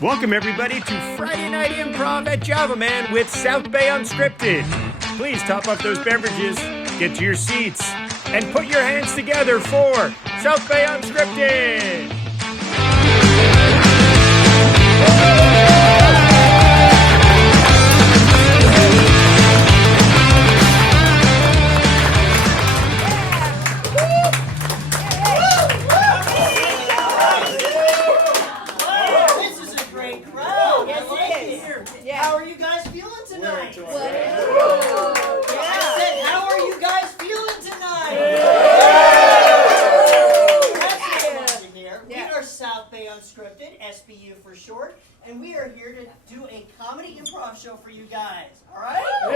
Welcome, everybody, to Friday Night Improv at Java Man with South Bay Unscripted. Please top up those beverages, get to your seats, and put your hands together for South Bay Unscripted. How are you guys feeling tonight? I said, how are you guys feeling tonight? That's what here. We are South Bay Unscripted, SBU for short, and we are here to do a comedy improv show for you guys. All right? All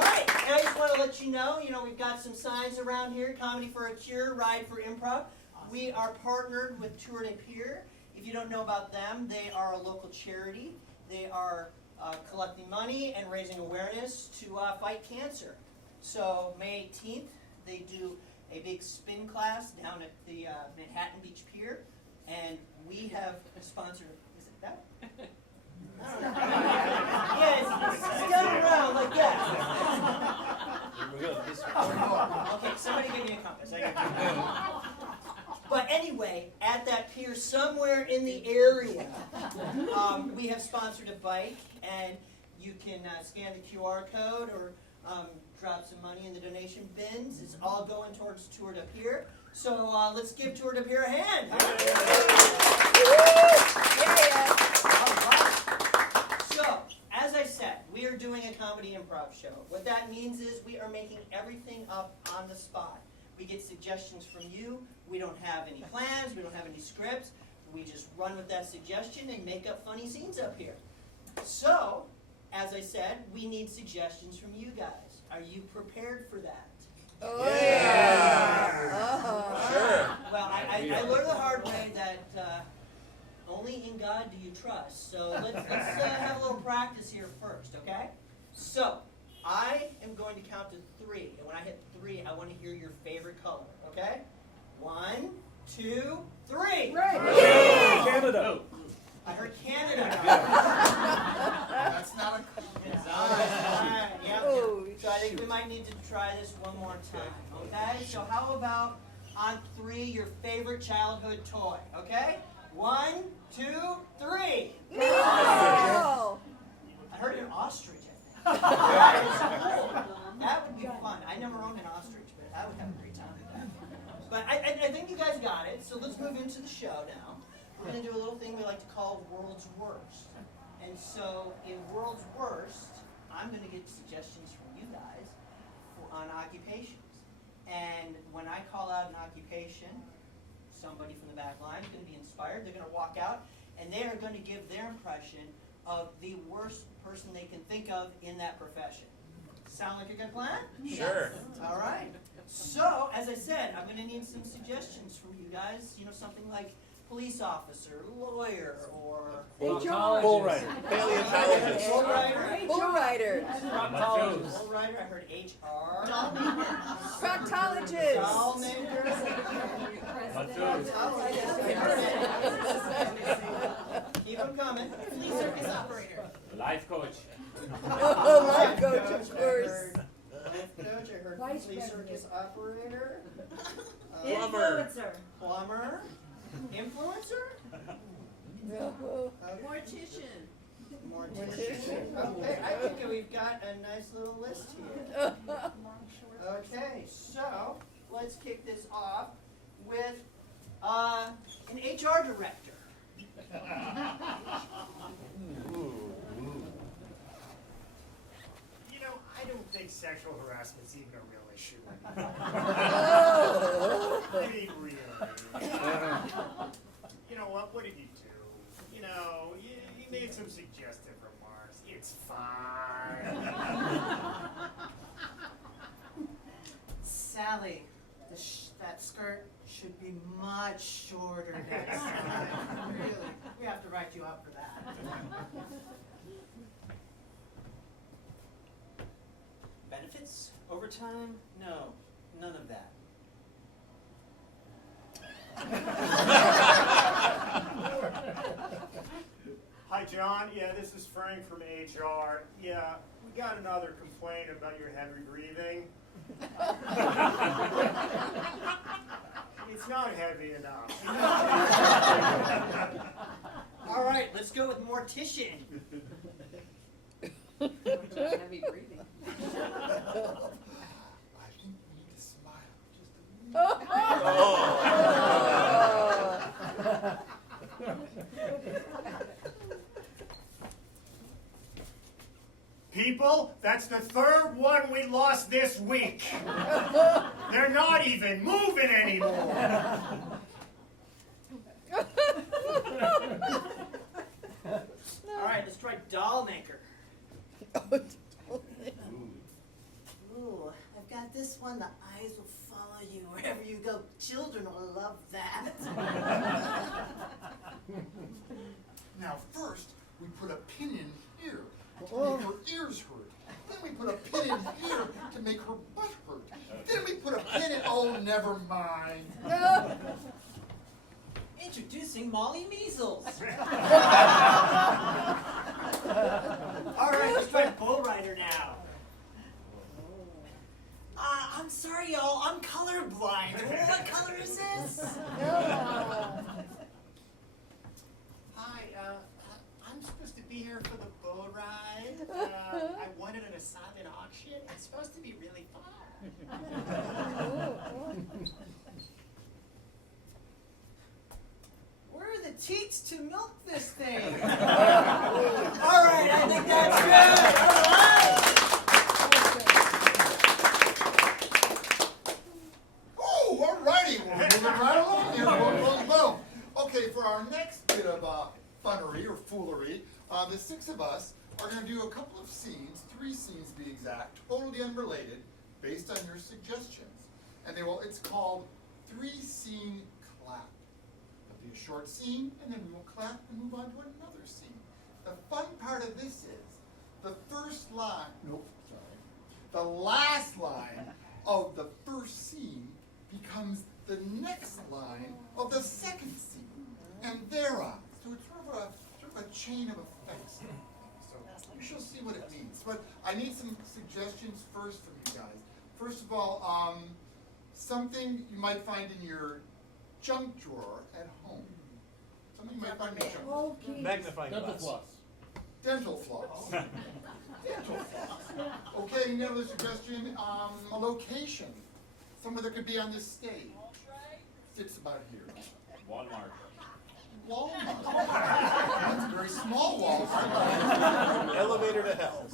right. And I just want to let you know, we've got some signs around here: Comedy for a Cure, Ride for Improv. We are partnered with Tour de Peer. If you don't know about them, they are a local charity. They are collecting money and raising awareness to fight cancer. So May 18th, they do a big spin class down at the Manhattan Beach Pier, and we have sponsored. Is it that? I don't know. Yeah, it's down around like that. Okay, somebody give me a compass. But anyway, at that pier somewhere in the area, we have sponsored a bike, and you can scan the QR code or drop some money in the donation bins. It's all going towards Tour de Peer. So let's give Tour de Peer a hand. So, as I said, we are doing a comedy improv show. What that means is we are making everything up on the spot. We get suggestions from you. We don't have any plans. We don't have any scripts. We just run with that suggestion and make up funny scenes up here. So, as I said, we need suggestions from you guys. Are you prepared for that? Oh, yeah. Sure. Well, I learned the hard way that only in God do you trust. So let's have a little practice here first, okay? So, I am going to count to 3, and when I hit 3, I want to hear your favorite color, okay? 1, 2, 3. Right. Canada. I heard Canada. That's not a... All right. Yep. So I think we might need to try this one more time, okay? So how about on 3, your favorite childhood toy, okay? 1, 2, 3. No. I heard an ostrich. That is cool. That would be fun. I never owned an ostrich, but I would have a great time with that. But I think you guys got it, so let's move into the show now. We're going to do a little thing we like to call World's Worst. And so in World's Worst, I'm going to get suggestions from you guys on occupations. And when I call out an occupation, somebody from the back line is going to be inspired. They're going to walk out, and they are going to give their impression of the worst person they can think of in that profession. Sound like a good plan? Sure. All right. So, as I said, I'm going to need some suggestions from you guys. Police officer, lawyer, or... Bull rider. Paleontologist. Bull rider. Bull rider. Bull rider. I heard HR. Proctologist. Doll maker. Keep them coming. Flea circus operator. Life coach. Life coach, of course. Life coach. I heard flea circus operator. Influencer. Plumber. Influencer? Mortician. Mortician. Okay, I think we've got a nice little list here. Okay, so let's kick this off with an HR director. I don't think sexual harassment's even a real issue. I mean, really. What did you do? You made some suggestive remarks. It's fine. Sally, that skirt should be much shorter next time. Really, we have to write you up for that. Benefits? Overtime? No, none of that. Hi, John. Yeah, this is Frank from HR. Yeah, we got another complaint about your heavy breathing. It's not heavy enough. All right, let's go with mortician. Heavy breathing. I think we need to smile just a People, that's the third one we lost this week. They're not even moving anymore. All right, let's try doll maker. Ooh, I've got this one. The eyes will follow you wherever you go. Children will love that. Now first, we put a pin in here to make her ears hurt. Then we put a pin in here to make her butt hurt. Then we put a pin in, oh, never mind. Introducing Molly Measles. All right, let's try bull rider now. I'm sorry, y'all. I'm colorblind. What color is this? Hi, I'm supposed to be here for the boat ride. I won it at a silent auction. It's supposed to be really fun. Where are the teats to milk this thing? All right, I think that's good. All right. Oh, alrighty, we're moving right along here. Boom, boom, boom. Okay, for our next bit of funnery or foolery, the six of us are going to do a couple of scenes, 3 scenes to be exact, totally unrelated, based on your suggestions. And it's called 3-scene clap. It'll be a short scene, and then we will clap and move on to another scene. The fun part of this is the first line, the last line of the first scene becomes the next line of the second scene, and thereon. So it's sort of a chain of effects. So you shall see what it means. But I need some suggestions first from you guys. First of all, something you might find in your junk drawer at home. Something you might find in your junk drawer. Magnifying glass. Dental floss. Dental floss. Okay, another suggestion, a location. Somewhere that could be on this stage. Fits about here. Walmart. Walmart. That's a very small Walmart. Elevator to hell.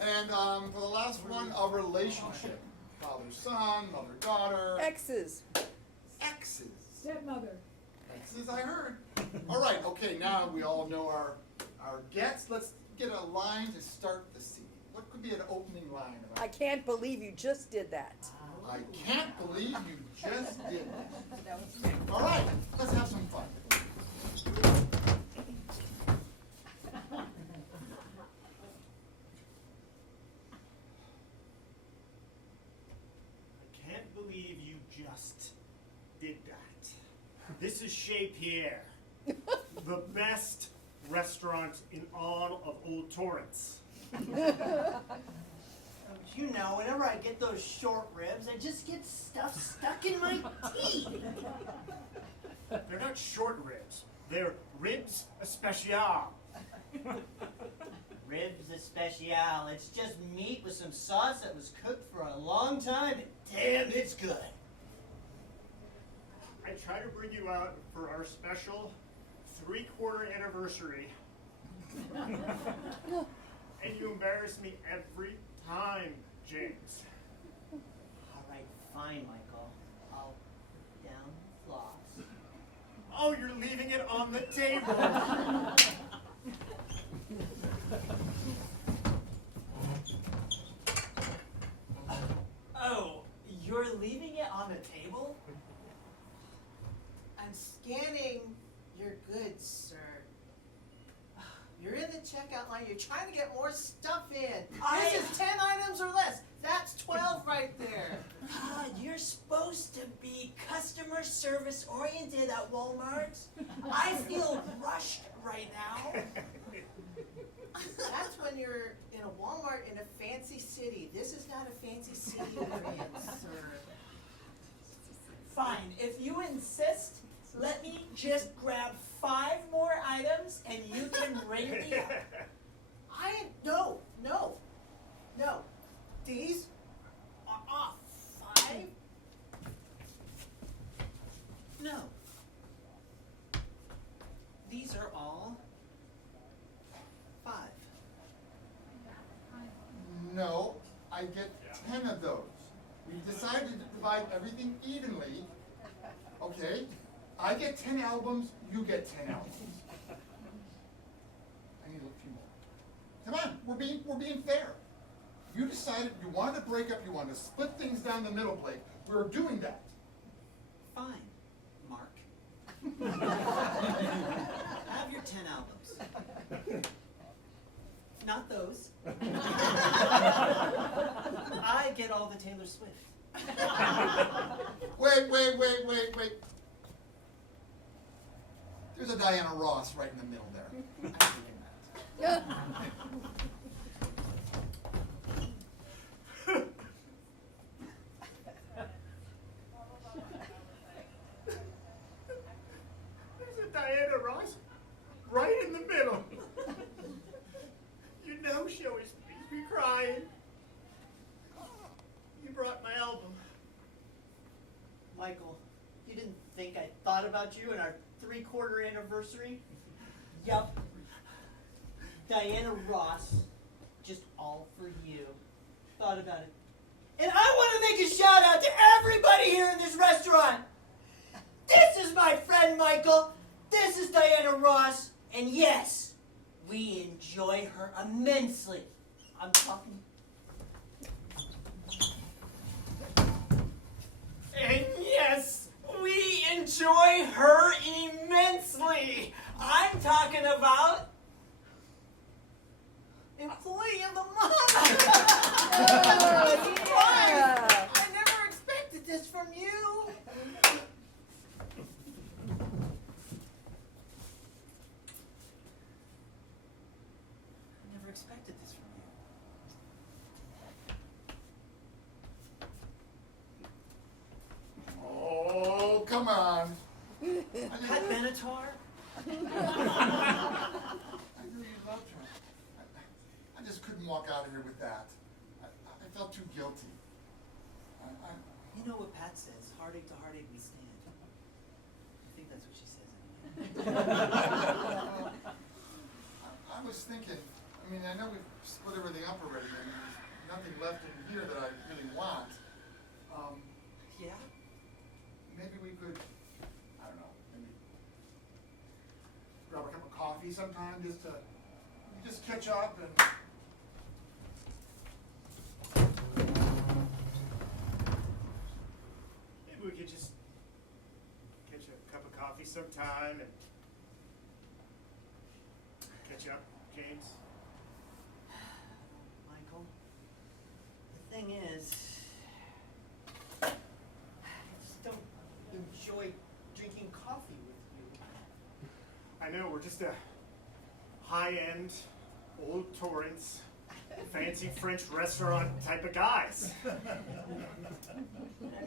And for the last one, a relationship. Father-son, mother-daughter. X's. Exes. Stepmother. Exes, I heard. All right, okay, now we all know our gets. Let's get a line to start the scene. What could be an opening line? I can't believe you just did that. I can't believe you just did that. All right, let's have some fun. I can't believe you just did that. This is Chez Pierre, the best restaurant in all of Old Torrance. You know, whenever I get those short ribs, I just get stuff stuck in my teeth. They're not short ribs. They're ribs especial. Ribs especial. It's just meat with some sauce that was cooked for a long time, and damn, it's good. I try to bring you out for our special 3/4 anniversary. And you embarrass me every time, James. All right, fine, Michael. I'll put down the floss. Oh, you're leaving it on the table. Oh, you're leaving it on the table? I'm scanning your goods, sir. You're in the checkout line. You're trying to get more stuff in. This is 10 items or less. That's 12 right there. God, you're supposed to be customer service oriented at Walmart. I feel rushed right now. That's when you're in a Walmart in a fancy city. This is not a fancy city we're in, sir. Fine, if you insist, let me just grab 5 more items and you can ring me up. No. These are off. 5? No. These are all 5. No, I get 10 of those. We decided to divide everything evenly. Okay? I get 10 albums, you get 10 albums. I need a few more. Come on, we're being fair. You decided you wanted to break up, you wanted to split things down the middle, Blake. We're doing that. Fine, Mark. Have your 10 albums. Not those. I get all the Taylor Swift. Wait. There's a Diana Ross right in the middle there. I'm doing that. There's a Diana Ross right in the middle. You know she always makes me crying. You brought my album. Michael, you didn't think I thought about you in our 3/4 anniversary? Yup. Diana Ross, just all for you. Thought about it. And I want to make a shout out to everybody here in this restaurant. This is my friend Michael. This is Diana Ross. And yes, we enjoy her immensely. I'm talking. And yes, we enjoy her immensely. I'm talking about Employee of the month! Oh, yeah. I never expected this from you. I never expected this from you. Oh, come on. Pat Benatar? I knew you loved her. I just couldn't walk out of here with that. I felt too guilty. You know what Pat says, heartache to heartache we stand. I think that's what she says anyway. I was thinking, I mean, I know we've split everything up already, and there's nothing left in here that I really want. Yeah? Maybe we could, I don't know, maybe grab a cup of coffee sometime just to catch up and. Maybe we could just catch a cup of coffee sometime and catch up, James. Michael, the thing is, I just don't enjoy drinking coffee with you. I know, we're just a high-end, old Torrance, fancy French restaurant type of guys. I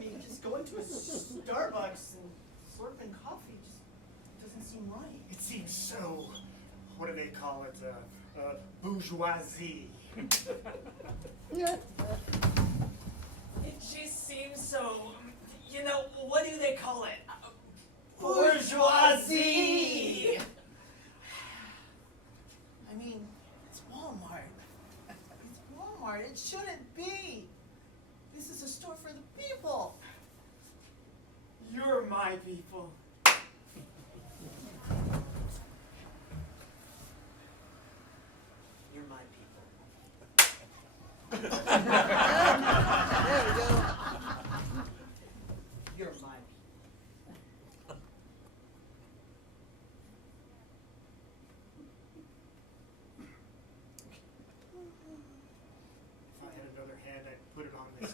mean, just going to a Starbucks and slurping coffee just doesn't seem right. It seems so, what do they call it, bourgeoisie. it just seems so, what do they call it? Bourgeoisie! I mean, it's Walmart. It's Walmart. It shouldn't be. This is a store for the people. You're my people. You're my people. There we go. You're my people. If I had another hand, I'd put it on this.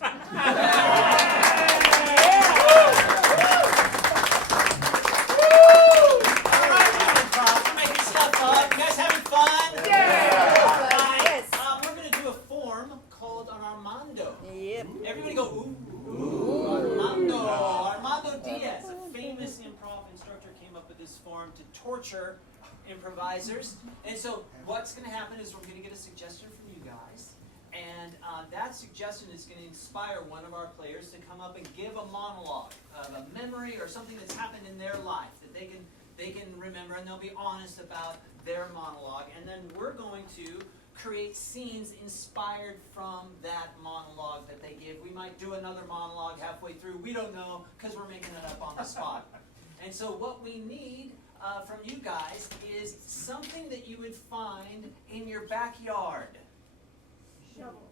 go, ooh, Armando Diaz, a famous improv instructor, came up with this form to torture improvisers. And so what's going to happen is we're going to get a suggestion from you guys. And that suggestion is going to inspire one of our players to come up and give a monologue of a memory or something that's happened in their life that they can remember, and they'll be honest about their monologue. And then we're going to create scenes inspired from that monologue that they give. We might do another monologue halfway through. We don't know because we're making it up on the spot. And so what we need from you guys is something that you would find in your backyard. Shovel.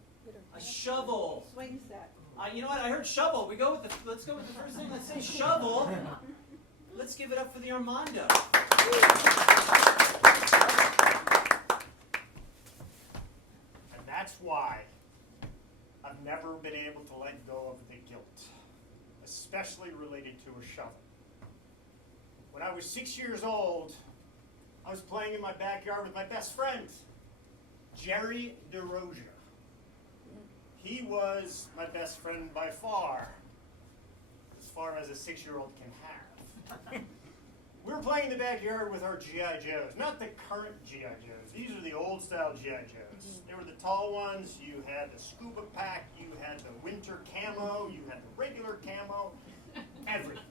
A shovel. Swing set. You know what? I heard shovel. Let's go with the first thing. Let's say shovel. Let's give it up for the Armando. And that's why I've never been able to let go of the guilt, especially related to a shovel. When I was 6 years old, I was playing in my backyard with my best friend, Jerry DeRozier. He was my best friend by far as a 6-year-old can have. We were playing in the backyard with our G.I. Joes, not the current G.I. Joes. These are the old style G.I. Joes. They were the tall ones. You had the scuba pack, you had the winter camo, you had the regular camo, everything.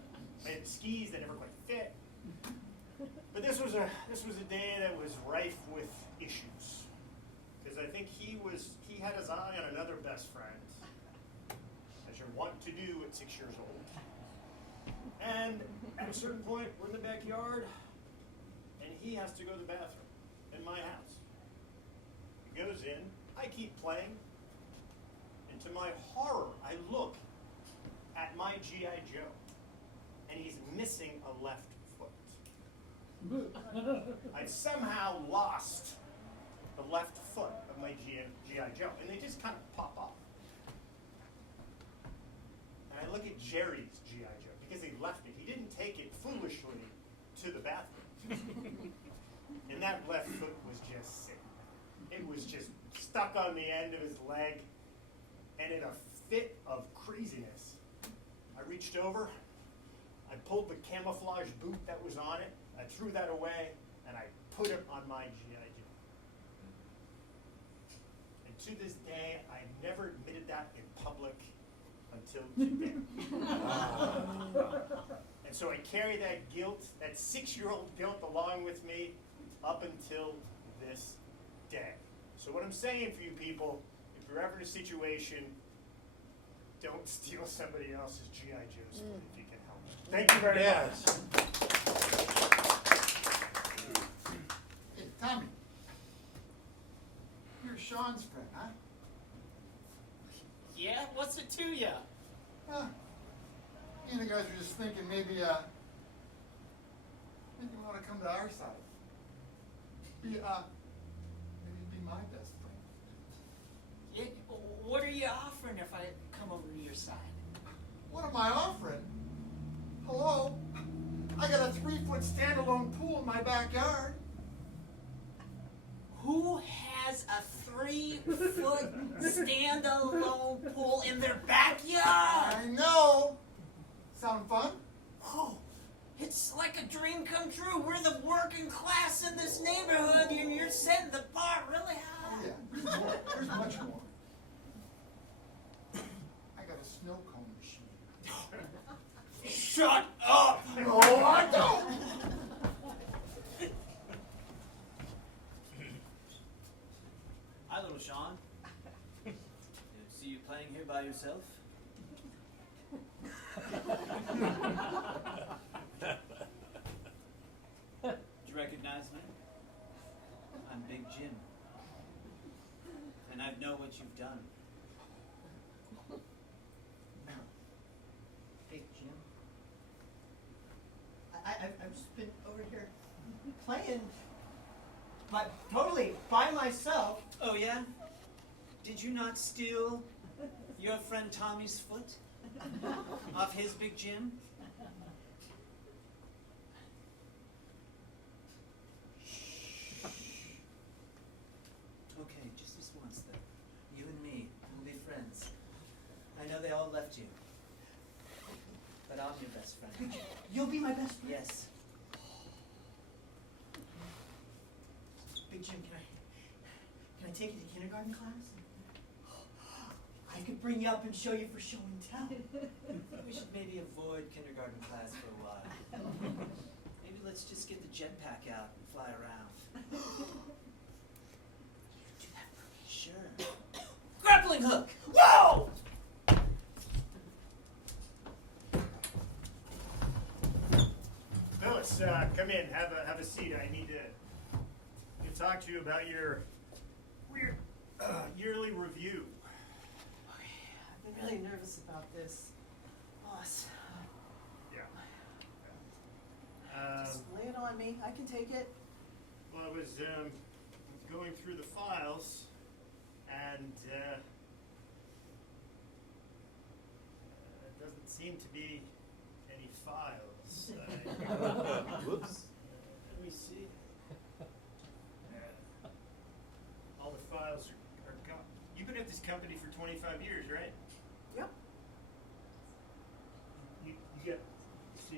They had skis that never quite fit. But this was a day that was rife with issues. Because I think he had his eye on another best friend, as you're wont to do at 6 years old. And at a certain point, we're in the backyard, and he has to go to the bathroom in my house. He goes in, I keep playing, and to my horror, I look at my G.I. Joe, and he's missing a left foot. I'd somehow lost the left foot of my G.I. Joe, and they just kind of pop off. And I look at Jerry's G.I. Joe, because he left it. He didn't take it foolishly to the bathroom. And that left foot was just sick. It was just stuck on the end of his leg, and in a fit of craziness, I reached over, I pulled the camouflage boot that was on it, I threw that away, and I put it on my G.I. Joe. And to this day, I never admitted that in public until today. And so I carry that guilt, that 6-year-old guilt, along with me up until this day. So what I'm saying for you people, if you're ever in a situation, don't steal somebody else's G.I. Joe's foot if you can help it. Thank you very much. Hey, Tommy. You're Sean's friend, huh? Yeah, what's it to ya? Huh. You guys were just thinking maybe you want to come to our side. Maybe be my best friend. Yeah, what are you offering if I come over to your side? What am I offering? Hello? I got a 3-foot standalone pool in my backyard. Who has a 3-foot standalone pool in their backyard? I know. Sound fun? Oh, it's like a dream come true. We're the working class in this neighborhood, and you're setting the bar really Oh high. yeah, there's more. There's much more. I got a snow cone machine. Shut up! No, I don't. Hi, little Sean. See you playing here by yourself? Do you recognize me? I'm Big Jim. And I know what you've done. Hey, Jim. I've just been over here playing totally by myself. Oh, yeah? Did you not steal your friend Tommy's foot off his Big Jim? Okay, just this once, though. You and me, we'll be friends. I know they all you. But I'm your best friend. You'll be my best friend. Yes. Big Jim, can I take you to kindergarten class? I could bring you up and show you for show and tell. We should maybe avoid kindergarten class for a while. Maybe let's just get the jetpack out and fly around. Do that for me. Sure. Grappling hook! Whoa! Phyllis, come in. Have a seat. I need to talk to you about your yearly review. Okay, I've been really nervous about this, boss. Yeah. Just lay it on me. I can take it. Well, I was going through the files, and it doesn't seem to be any files. Whoops. Let me see. All the files are gone. You've been at this company for 25 years, right? Yep. You get, see,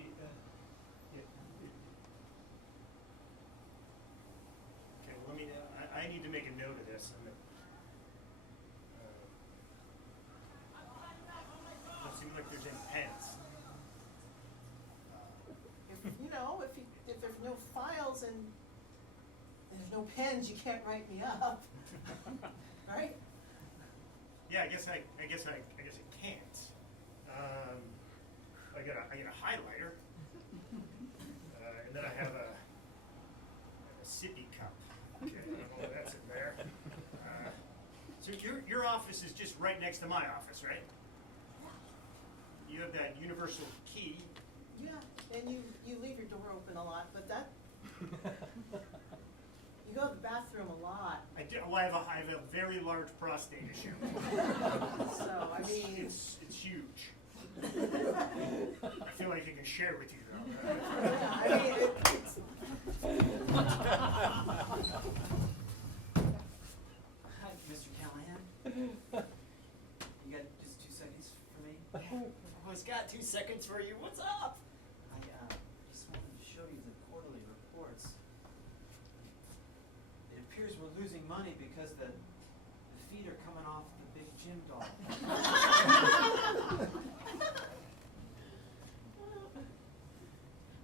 okay, well, let me, I need to make a note of this. Doesn't seem like there's any pens. If there's no files and there's no pens, you can't write me up, right? Yeah, I guess I can't. I got a highlighter, and then I have a sippy cup. Okay, I don't know what that's in there. So your office is just right next to my office, right? You have that universal key. Yeah, and you leave your door open a lot, but that you go to the bathroom a lot. I do. Well, I have a very large prostate issue. So I mean, It's huge. I feel like I can share with you though. yeah, I mean it's. Hi, Mr. Callahan. You got just 2 seconds for me? I've always got 2 seconds for you. What's up? I just wanted to show you the quarterly reports. It appears we're losing money because the feet are coming off the big gym doll.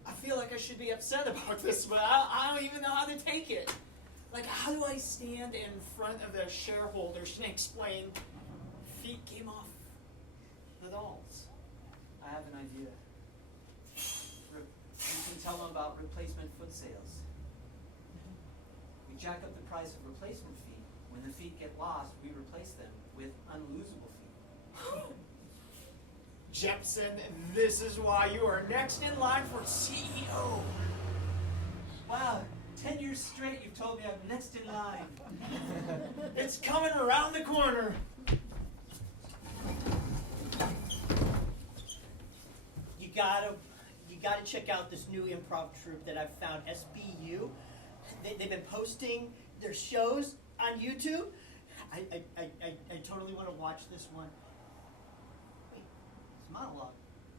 I feel like I should be upset about this, but I don't even know how to take it. Like, how do I stand in front of the shareholders and explain feet came off the dolls? I have an idea. You can tell them about replacement foot sales. We jack up the price of replacement feet. When the feet get lost, we replace them with unlosable feet. Jepson, this is why you are next in line for CEO. Wow, 10 years straight you've told me I'm next in line. It's coming around the corner. You gotta check out this new improv troupe that I've found, SBU. They've been posting their shows on YouTube. I totally want to watch this one. Wait, it's a monologue.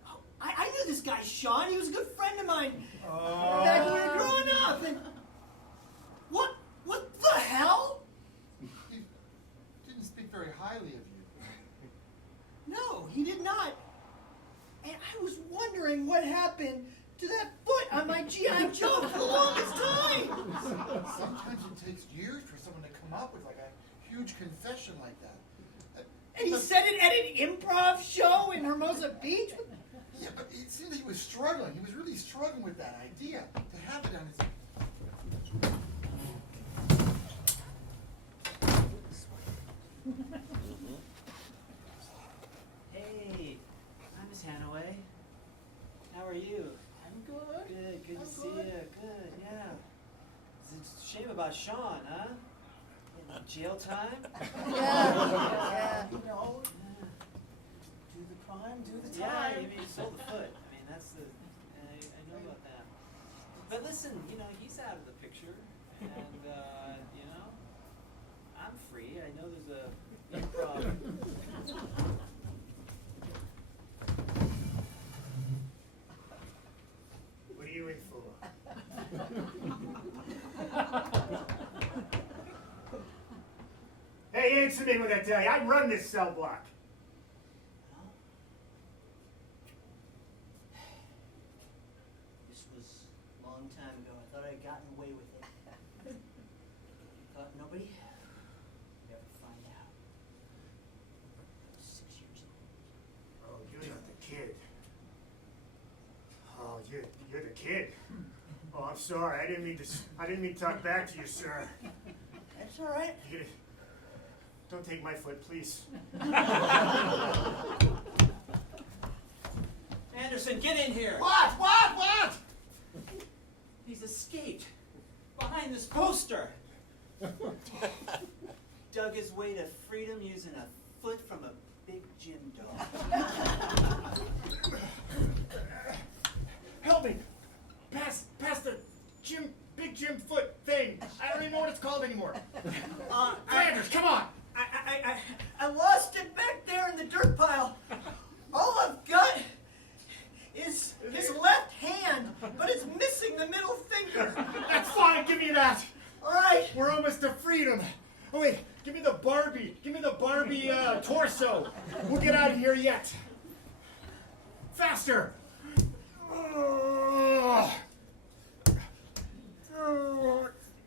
Oh, I knew this guy, Sean. He was a good friend of mine back when we were growing up. And what the hell? He didn't speak very highly of you. No, he did not. And I was wondering what happened to that foot on my G.I. Joe for the longest time. Sometimes it takes years for someone to come up with like a huge confession like that. And he said it at an improv show in Hermosa Beach? Yeah, but it seemed that he was struggling. He was really struggling with that idea. To have it on his... Hey, I'm Miss Hanaway. How are you? I'm good. Good I'm to see you. good. Good, yeah. It's a shame about Sean, huh? Jail time? Yeah. You know, Yeah. do the crime, do the Yeah, time. you mean you sold the foot. I mean, that's the. I know about that. But listen, he's out of the picture, and I'm free. I know there's a improv. answer me when I tell you. I run this cell block. Well, this was a long time ago. I thought I'd gotten away with it. Caught nobody? Never find out. I was 6 years old. Oh, you're not the kid. Oh, you're the kid. Oh, I'm sorry. I didn't mean to talk back to you, sir. That's all right. Don't take my foot, please. Anderson, get in here. What? He's escaped. Behind this poster. Dug his way to freedom using a foot from a big gym dog. Help me! Pass the big gym foot thing. I don't even know what it's called anymore. Flanders, come on! I lost it back there in the dirt pile. All I've got is his left hand, but it's missing the middle finger. That's fine, give me that. All right. We're almost to freedom. Oh wait, give me the Barbie. Give me the Barbie torso. We'll get out of here yet. Faster.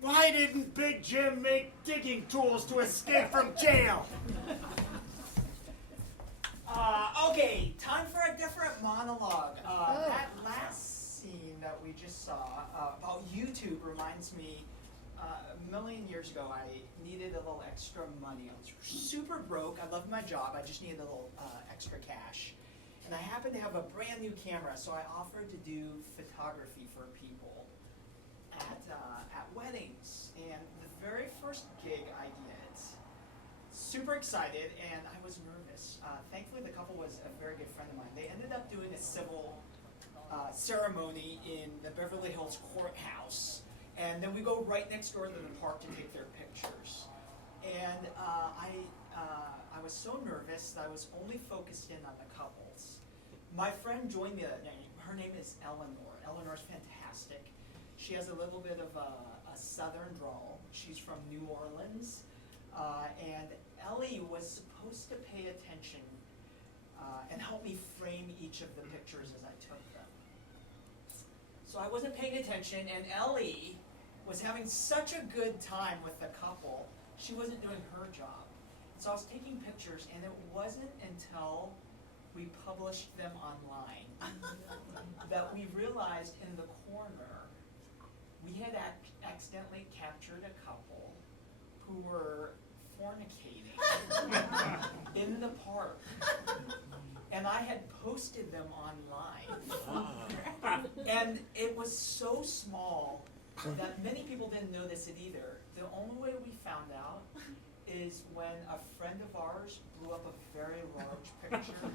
Why didn't Big Jim make digging tools to escape from jail? Okay, time for a different monologue. That last scene that we just saw about YouTube reminds me, a million years ago, I needed a little extra money. I was super broke. I loved my job. I just needed a little extra cash. And I happened to have a brand new camera, so I offered to do photography for people at weddings. And the very first gig I did, super excited, and I was nervous. Thankfully, the couple was a very good friend of mine. They ended up doing a civil ceremony in the Beverly Hills courthouse, and then we go right next door to the park to take their pictures. And I was so nervous that I was only focused in on the couples. My friend joined me that night. Her name is Eleanor. Eleanor's fantastic. She has a little bit of a southern drawl. She's from New Orleans. And Ellie was supposed to pay attention and help me frame each of the pictures as I took them. So I wasn't paying attention, and Ellie was having such a good time with the couple, she wasn't doing her job. So I was taking pictures, and it wasn't until we published them online that we realized in the corner we had accidentally captured a couple who were fornicating in the park. And I had posted them online. And it was so small that many people didn't notice it either. The only way we found out is when a friend of ours blew up a very large picture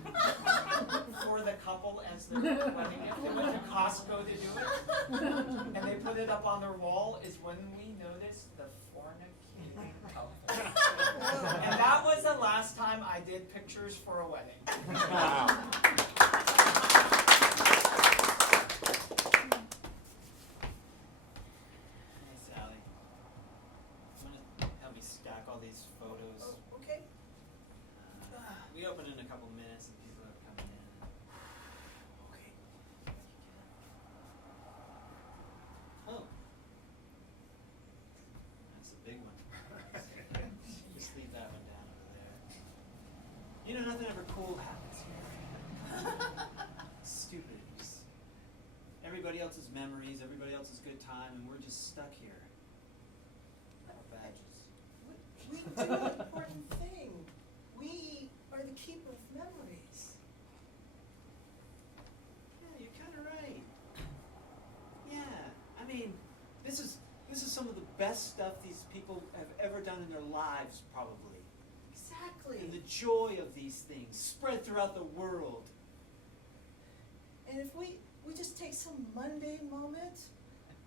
for the couple as their wedding gift. They went to Costco to do it, and they put it up on their wall, is when we noticed the fornicating couple. And that was the last time I did pictures for a wedding. Wow. Hey, Sally. I'm gonna help me stack all these photos. Oh, okay. We open in a couple minutes and people are coming in. Okay. Oh. That's a big one. Just leave that one down over there. You know, nothing ever cool happens here. Stupid. Just everybody else's memories, everybody else's good time, and we're just stuck here. Our badges. We do an important thing. We are the keeper of memories. Yeah, you're kind of right. Yeah, I mean, this is some of the best stuff these people have ever done in their lives, probably. Exactly. And the joy of these things spread throughout the world. And if we just take some mundane moment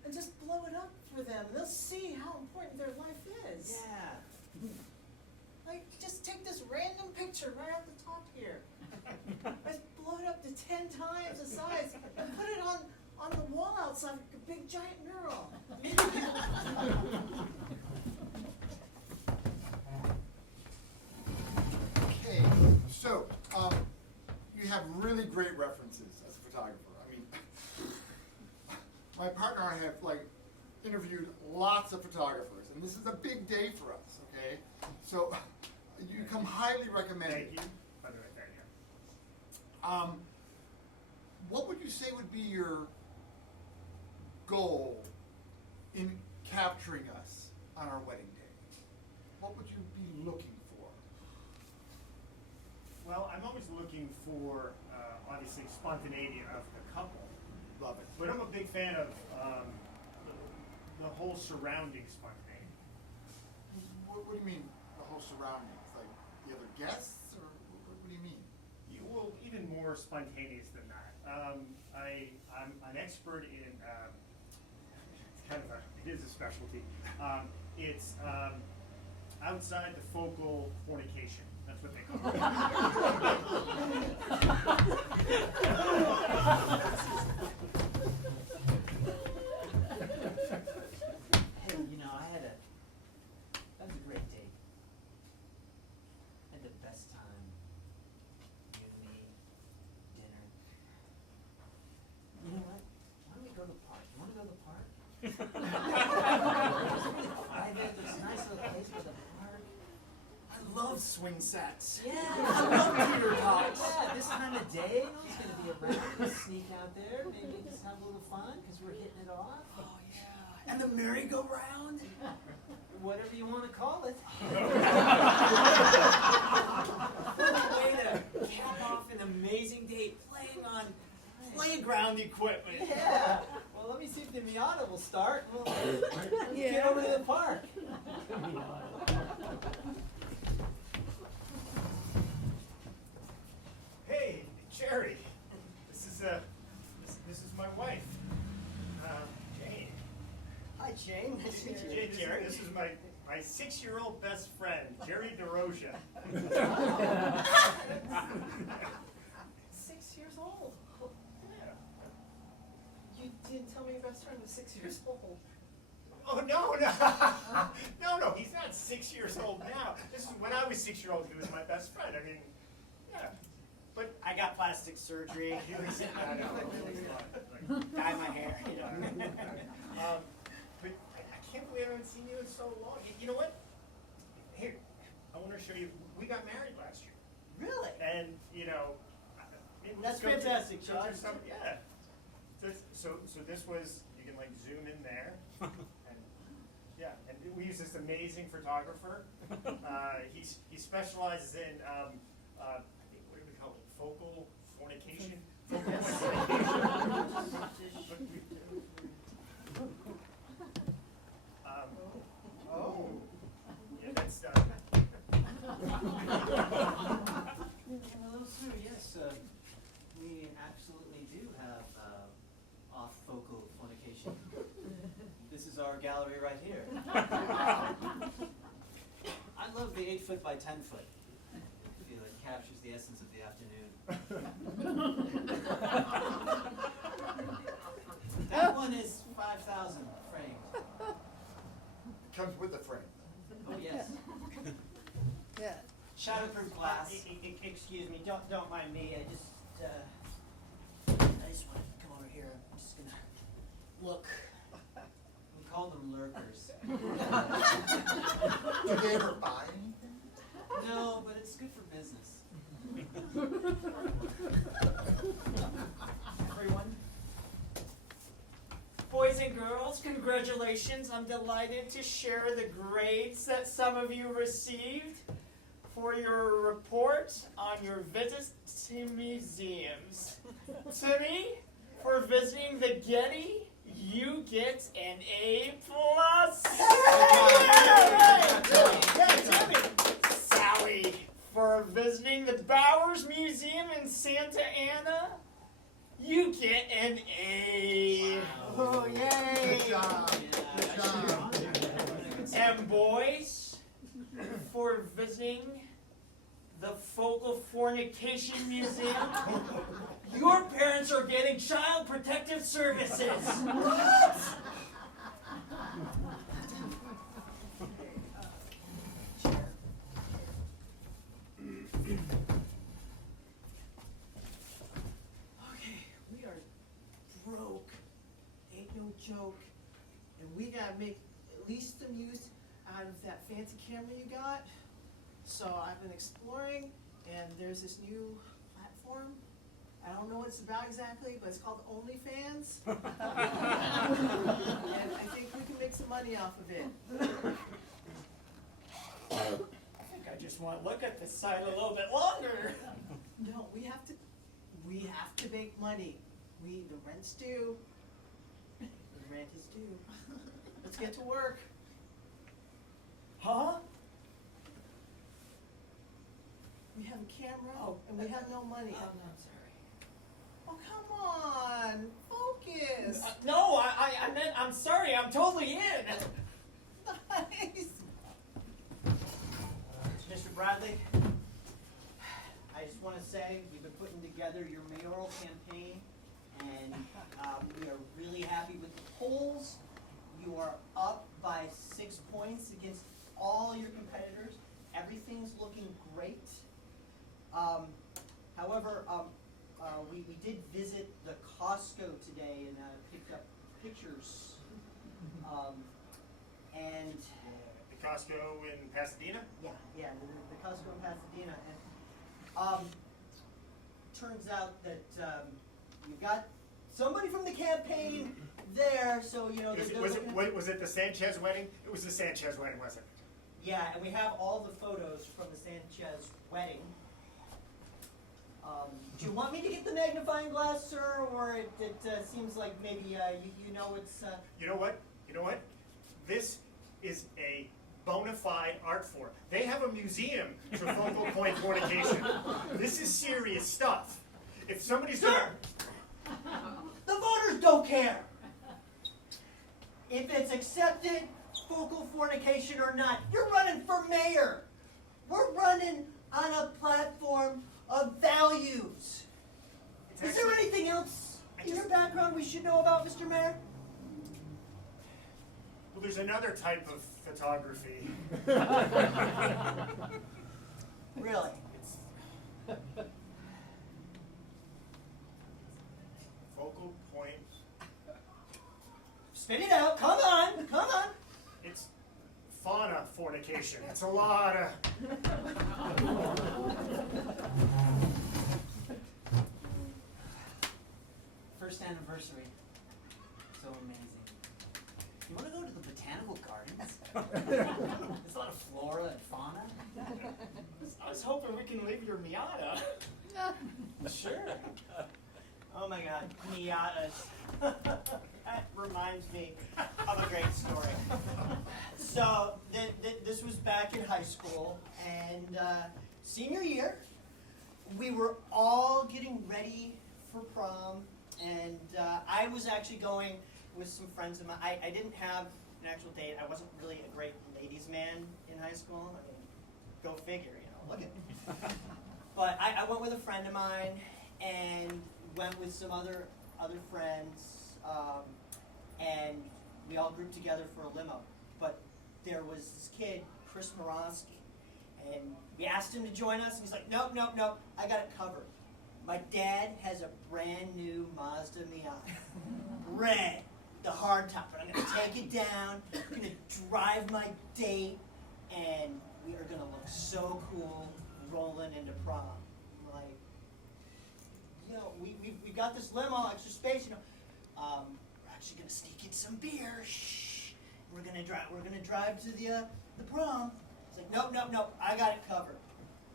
and just blow it up for them, they'll see how important their life is. Yeah. Like, just take this random picture right off the top here. Let's blow it up to 10 times the size and put it on the wall outside like a big giant mural. have really great references as a photographer. I mean, my partner and I have like interviewed lots of photographers, and this is a big day for us. Okay, so you come highly recommended. Thank you. By the way, thank you. What would you say would be your goal in capturing us on our wedding day? What would you be looking for? Well, I'm always looking for, obviously, spontaneity of the couple. Love it. But I'm a big fan of the whole surrounding spontaneity. What do you mean, the whole surroundings? Like the other guests, or what do you mean? Well, even more spontaneous than that. I'm an expert in, it's kind of it is a specialty. It's outside the focal fornication. That's what they call it. Hey, you know, that was a great date. Had the best time. You and me, dinner. You know what? Why don't we go to the park? You wanna go to the park? There's a nice little place by the park. I love swing sets. Yeah. I love teeter tots. Yeah, this time of day, it's gonna be around. We'll sneak out there, maybe just have a little fun, because we're hitting it off. Oh yeah. And the merry-go-round. Whatever you wanna call it. What a way to cap off an amazing day playing on playground equipment. Yeah. Well, let me see if the Miata will start. We'll get over to the park. Hey, Jerry. This is my wife, Jane. Hi, Jane. Nice to meet you. Jane, this is my 6-year-old best friend, Jerry DeRosia. 6 years old. Yeah. You didn't tell me your best friend was 6 years old. Oh no, no, he's not 6 years old now. This is when I was 6-year-old. He was my best friend. I mean, yeah. But I got plastic surgery. he was. I know. Dye my hair. You know. But I can't believe I haven't seen you in so long. You know what? Here, I want to show you. We got married last year, Really? and you know, That's go through- fantastic, go through John. some- yeah. So this was. You can like zoom in there, and yeah, and we use this amazing photographer. He specializes in I think what do we call it? Focal fornication. Oh. Yeah, that's Hello, sir. Yes, we absolutely do have off-focal fornication. This is our gallery right here. I love the 8-foot by 10-foot. I feel it captures the essence of the afternoon. That one is 5,000 framed. Comes with the frame. Oh yes. Yeah. Shatterproof glass. Excuse me, don't mind me. I just want to come over here. I'm just gonna look. We call them lurkers. Did they ever buy anything? No, but it's good for business. Everyone. Boys and girls, congratulations. I'm delighted to share the grades that some of you received for your report on your visits to museums. Timmy, for visiting the Getty, you get an A+. Sally, for visiting the Bowers Museum in Santa Ana, you get an A. Oh, yay! Good job. Good job. And boys, for visiting the Focal Fornication Museum, your parents are getting child protective services. What? joke, and we gotta make at least some use out of that fancy camera you got. So I've been exploring, and there's this new platform. I don't know what it's about exactly, but it's called OnlyFans. And I think we can make some money off of it. I think I just want to look at this site a little bit longer. No, we have to make money. The rent's due. The rent is due. Let's get to work. Huh? We have a camera, Oh, and we have no money. I'm sorry. Oh, come on, focus. No, I meant, I'm sorry, I'm totally in. Nice. Mr. Bradley, I just want to say we've been putting together your mayoral campaign, and we are really happy with the polls. You are up by 6 points against all your competitors. Everything's looking great. However, we did visit the Costco today and picked up pictures. And The Costco in Pasadena? yeah, the Costco in Pasadena. And turns out that you got somebody from the campaign there, so you know. Was it the Sanchez wedding? It was the Sanchez wedding, wasn't it? Yeah, and we have all the photos from the Sanchez wedding. Do you want me to get the magnifying glass, sir, or it seems like maybe you know it's. You know what? You know what? This is a bona fide art form. They have a museum for focal point fornication. This is serious stuff. If somebody's Sir! The voters don't care if it's accepted focal fornication or not. You're running for mayor. We're running on a platform of values. Is there anything else in your background we should know about, Mr. Mayor? Well, there's another type of photography. Really? It's focal point. Spit it out. Come on. Come on. It's fauna fornication. It's a lot of. First anniversary. So amazing. You want to go to the botanical gardens? There's a lot of flora and fauna. I was hoping we can leave your Miata. Sure. Oh my God, Miatas. That reminds me of a great story. So this was back in high school, and senior year, we were all getting ready for prom, and I was actually going with some friends of mine. I didn't have an actual date. I wasn't really a great ladies' man in high school. I mean, go figure, you know, look at me. But I went with a friend of mine, and went with some other friends, and we all grouped together for a limo. But there was this kid, Chris Moronsky, and we asked him to join us, and he's like, nope, I got it covered. My dad has a brand new Mazda Miata, red, the hardtop, but I'm gonna take it down, I'm gonna drive my date, and we are gonna look so cool rolling into prom. Like, you know, we've got this limo, extra space, you know. We're actually gonna sneak in some beer. Shh. We're gonna drive to the prom. It's like, nope, I got it covered.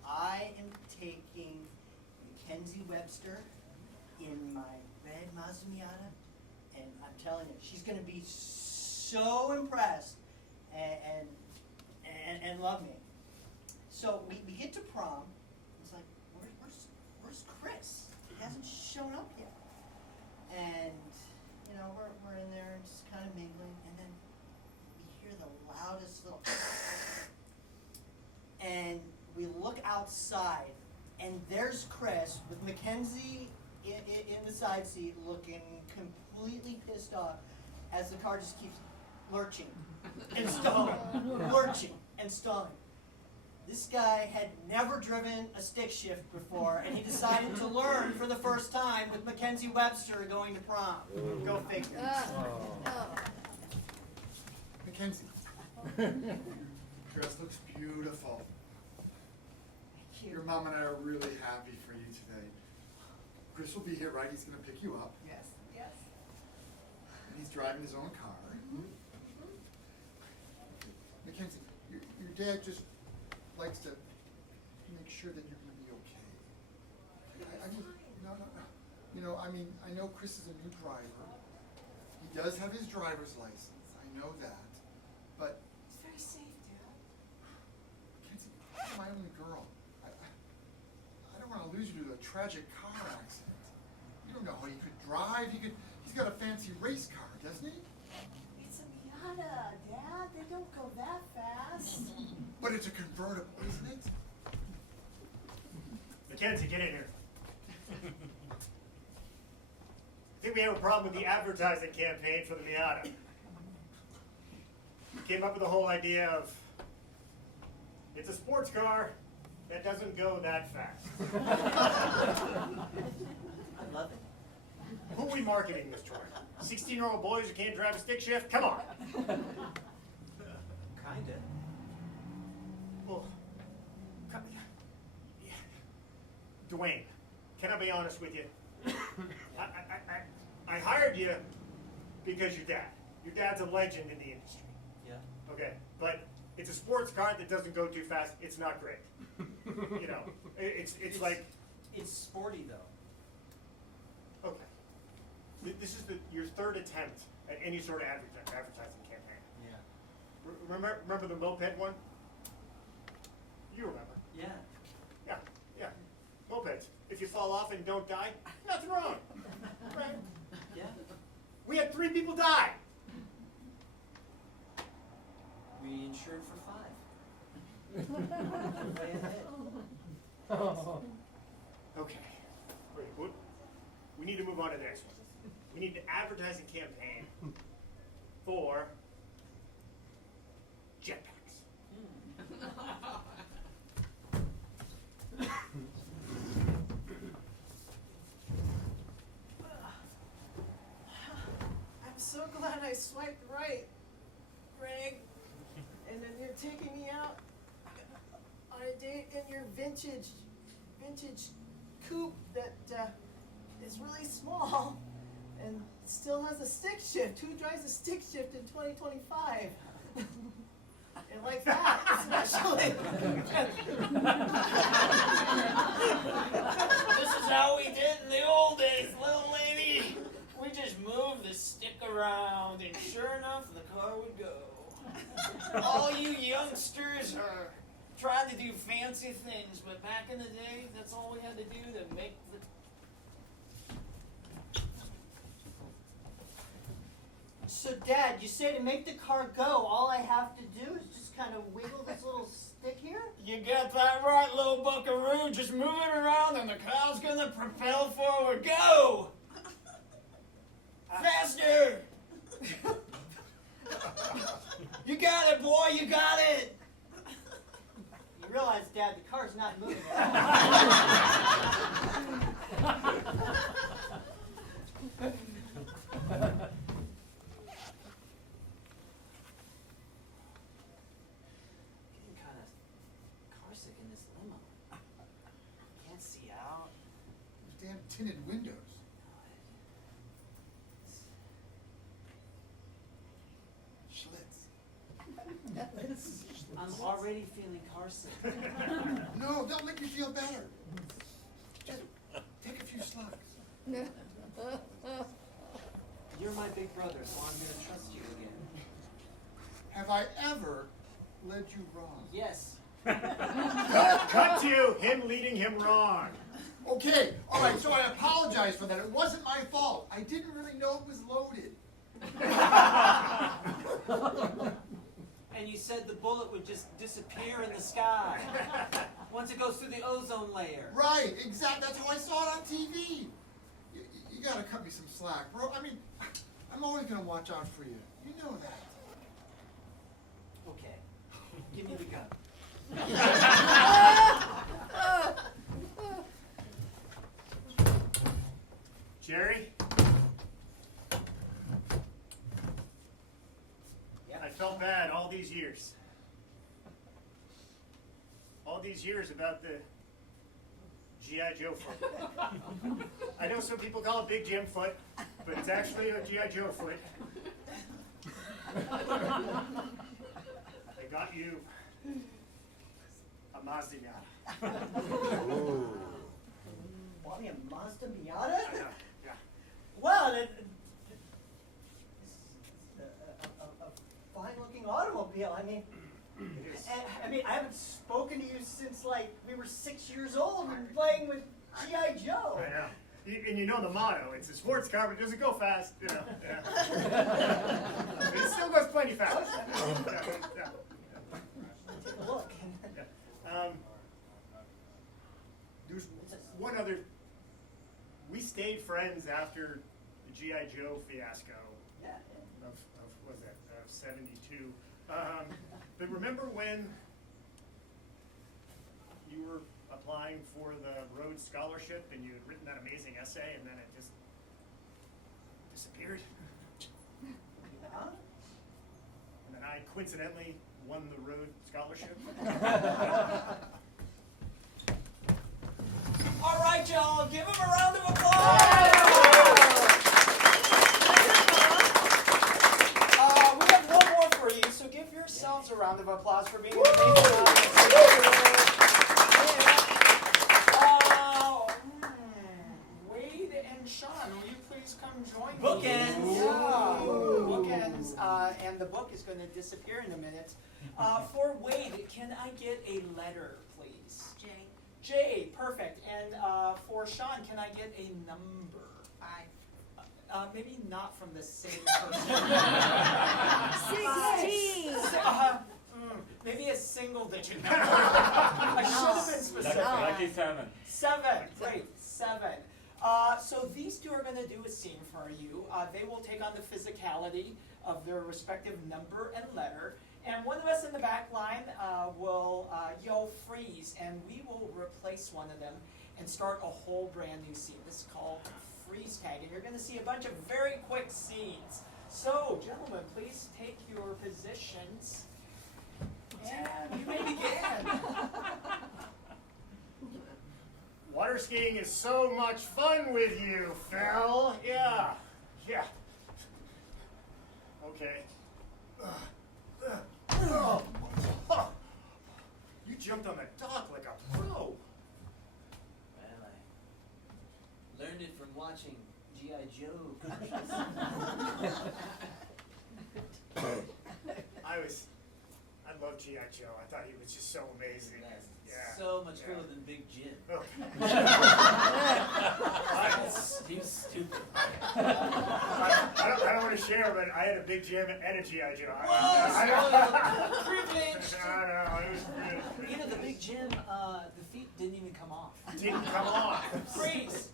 I am taking Mackenzie Webster in my red Mazda Miata, and I'm telling you, she's gonna be so impressed and love me. So we get to prom. It's like, where's Chris? He hasn't shown up yet. And you know, we're in there and just kind of mingling, and then we hear the loudest little, and we look outside, and there's Chris with Mackenzie in the side seat, looking completely pissed off as the car just keeps lurching and stalling, lurching and stalling. This guy had never driven a stick shift before, and he decided to learn for the first time with Mackenzie Webster going to prom. Go figure. Mackenzie, your dress looks beautiful. Your mom and I are really happy for you today. Chris will be here, right? He's going to pick you up. Yes, yes. And he's driving his own car. Mackenzie, your dad just likes to make sure that you're going to be okay. I mean, no. You know, I mean, I know Chris is a new driver. He does have his driver's license. I know that. But It's very safe, Dad. Mackenzie, you're my only girl. I don't want to lose you to a tragic car accident. You don't know how he could drive. He's got a fancy race car, doesn't he? It's a Miata, Dad. They don't go that fast. But it's a convertible, isn't it? Mackenzie, get in here. I think we have a problem with the advertising campaign for the Miata. We came up with the whole idea of it's a sports car that doesn't go that fast. I love it. Who are we marketing this toward? 16-year-old boys who can't drive a stick shift? Come on. Kinda. Well, Dwayne, can I be honest with you? I hired you because your dad's a legend in the industry. Yeah. Okay, but it's a sports car that doesn't go too fast. It's not great. You know, it's like, It's sporty though. okay. This is your third attempt at any sort of advertising campaign. Yeah. Remember the moped one? You remember? Yeah. Yeah. Mopeds. If you fall off and don't die, nothing wrong. Right? Yeah. We had 3 people die. We insured for 5. Way ahead. Okay. Wait, we need to move on to the next one. We need an advertising campaign for jetpacks. I'm so glad I swiped right, Greg. And then you're taking me out on a date in your vintage coupe that is really small and still has a stick shift. Who drives a stick shift in 2025? And like that, especially. This is how we did in the old days, little lady. We just moved the stick around, and sure enough, the car would go. All you youngsters are trying to do fancy things, but back in the day, that's all we had to do to make the... So, Dad, you say to make the car go, all I have to do is just kind of wiggle this little stick here? You got that right, little buckaroo. Just move it around, and the car's gonna propel forward. Go! Faster! You got it, boy, you got it! You realize, Dad, the car's not moving. Getting kind of car sick in this limo. Can't see out. Those damn tinted windows. Schlitz. I'm already feeling car sick. No, that'll make me feel better. Just take a few slugs. You're my big brother, so I'm gonna trust you again. Have I ever led you wrong? Yes. Cut to him leading him wrong. Okay, all right, so I apologize for that. It wasn't my fault. I didn't really know it was loaded. And you said the bullet would just disappear in the sky once it goes through the ozone layer. Right, exactly. That's how I saw it on TV. You gotta cut me some slack, bro. I mean, I'm always gonna watch out for you. You know that. Okay. Give me the gun. Jerry? Yep. I felt bad all these years. All these years about the G.I. Joe foot. I know some people call it Big Jim foot, but it's actually a G.I. Joe foot. I got you a Mazda Miata. Bought me a Mazda Miata? I know, yeah. Wow, this is a fine-looking automobile. I mean, It is. I haven't spoken to you since like we were 6 years old and playing with G.I. Joe. I know. And you know the motto, it's a sports car, but it doesn't go fast, you know. Yeah. It still goes plenty fast. Yeah. Take a look. There's one other, we stayed friends after the G.I. Joe fiasco Yeah. of what was that, 72. But remember when you were applying for the Rhodes Scholarship and you had written that amazing essay and then it just disappeared? Yeah. And then I coincidentally won the Rhodes Scholarship? All right, y'all, give him a round of applause. We have one more for you, so give yourselves a round of applause for being Wade and Sean, will you please come join me? Bookends. Yeah, bookends, and the book is going to disappear in a minute. For Wade, can I get a letter, please? J. J, perfect. And for Sean, can I get a number? I. Maybe not from the same person. 16. Maybe a single digit number. I should have been specific. Lucky 7. 7, great, 7. So these two are going to do a scene for you. They will take on the physicality of their respective number and letter. And one of us in the back line will yell freeze, and we will replace one of them and start a whole brand new scene. This is called freeze tag, and you're going to see a bunch of very quick scenes. So, gentlemen, please take your positions, and you may begin. Water skiing is so much fun with you, Phil. Yeah. Okay. You jumped on the dock like a pro. Well, I learned it from watching G.I. Joe commercials. I love G.I. Joe. I thought he was just so amazing. Yeah. So much cooler than Big Jim. Okay. He was stupid. I don't want to share, but I had a Big Jim and a G.I. Joe. Privileged. I know, it was good. You know, the Big Jim, the feet didn't even come off. Didn't come off. Freeze.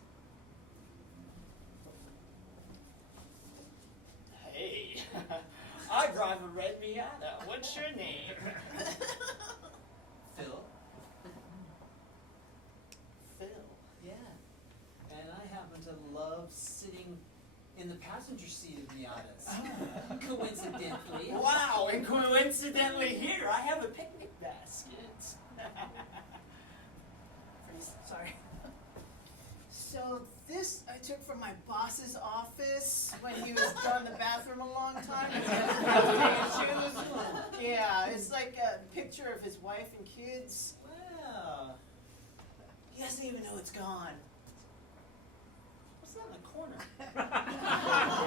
Hey, I drive a red Miata. What's your name? Phil? Phil. Yeah. And I happen to love sitting in the passenger seat of Miatas. Coincidentally. Wow, and coincidentally here, I have a picnic basket. Freeze. Sorry. So this I took from my boss's office when he was done in the bathroom a long time. Yeah, it's like a picture of his wife and kids. Wow. He doesn't even know it's gone. What's that in the corner?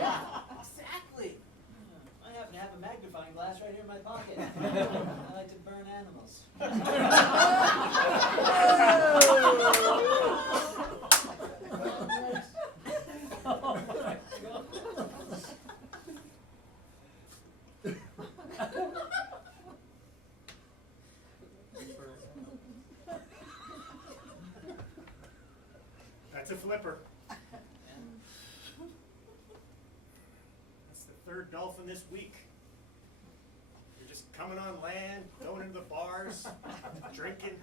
Yeah, exactly. I happen to have a magnifying glass right here in my pocket. I like to burn animals. Oh my God. That's a flipper. That's the third dolphin this week. You're just coming on land, going into the bars, drinking.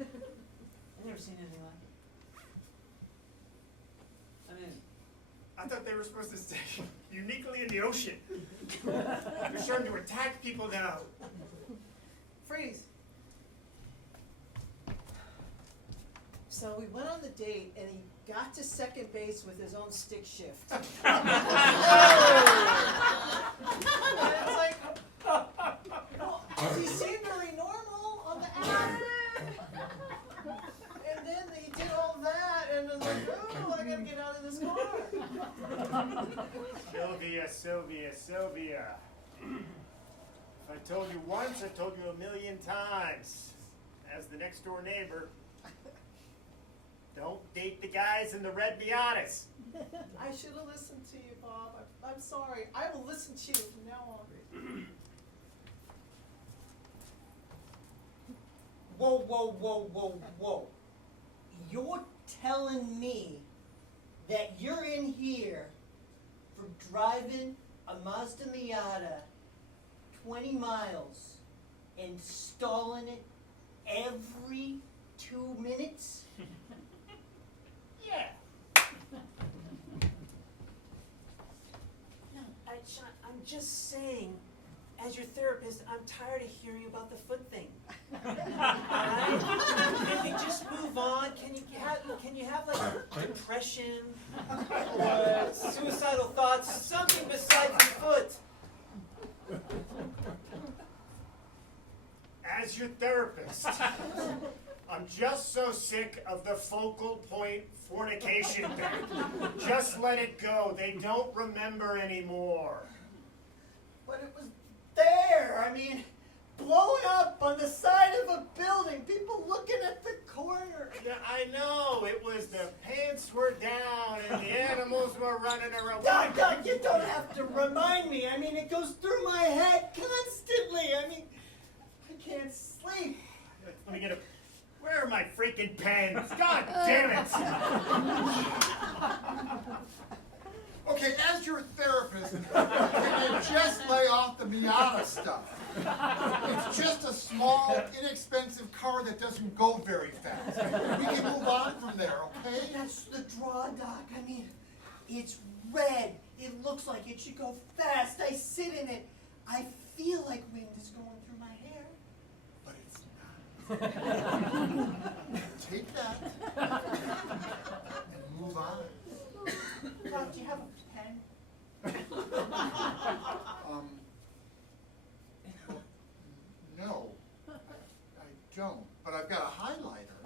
I've never seen anything like it. I mean, I thought they were supposed to stay uniquely in the ocean. They're starting to attack people now. Freeze. So we went on the date, and he got to second base with his own stick shift. And it's like, well, he seemed very normal on the app. And then he did all that, and I was like, oh, I gotta get out of this car. Sylvia. If I told you once, I told you a million times. As the next door neighbor, don't date the guys in the red Miatas. I should have listened to you, Bob. I'm sorry. I will listen to you from now on. Whoa. You're telling me that you're in here for driving a Mazda Miata 20 miles and stalling it every 2 minutes? Yeah. no, Sean, I'm just saying, as your therapist, I'm tired of hearing about the foot thing. Alright? Can we just move on? Can you have like depression or suicidal thoughts, something besides the foot? As your therapist, I'm just so sick of the focal point fornication thing. Just let it go. They don't remember anymore. But it was there. I mean, blown up on the side of a building. People looking at the corner. Yeah, I know. It was the pants were down and the animals were running around. Doc, you don't have to remind me. I mean, it goes through my head constantly. I mean, I can't sleep. Let me get a... Where are my freaking pens? God damn it! Okay, as your therapist, can you just lay off the Miata stuff? It's just a small, inexpensive car that doesn't go very fast. We can move on from there, okay? That's the draw, Doc. I mean, it's red. It looks like it should go fast. I sit in it. I feel like wind is going through my hair. But it's not. Take that and move on. Doc, do you have a pen? No, I don't. But I've got a highlighter.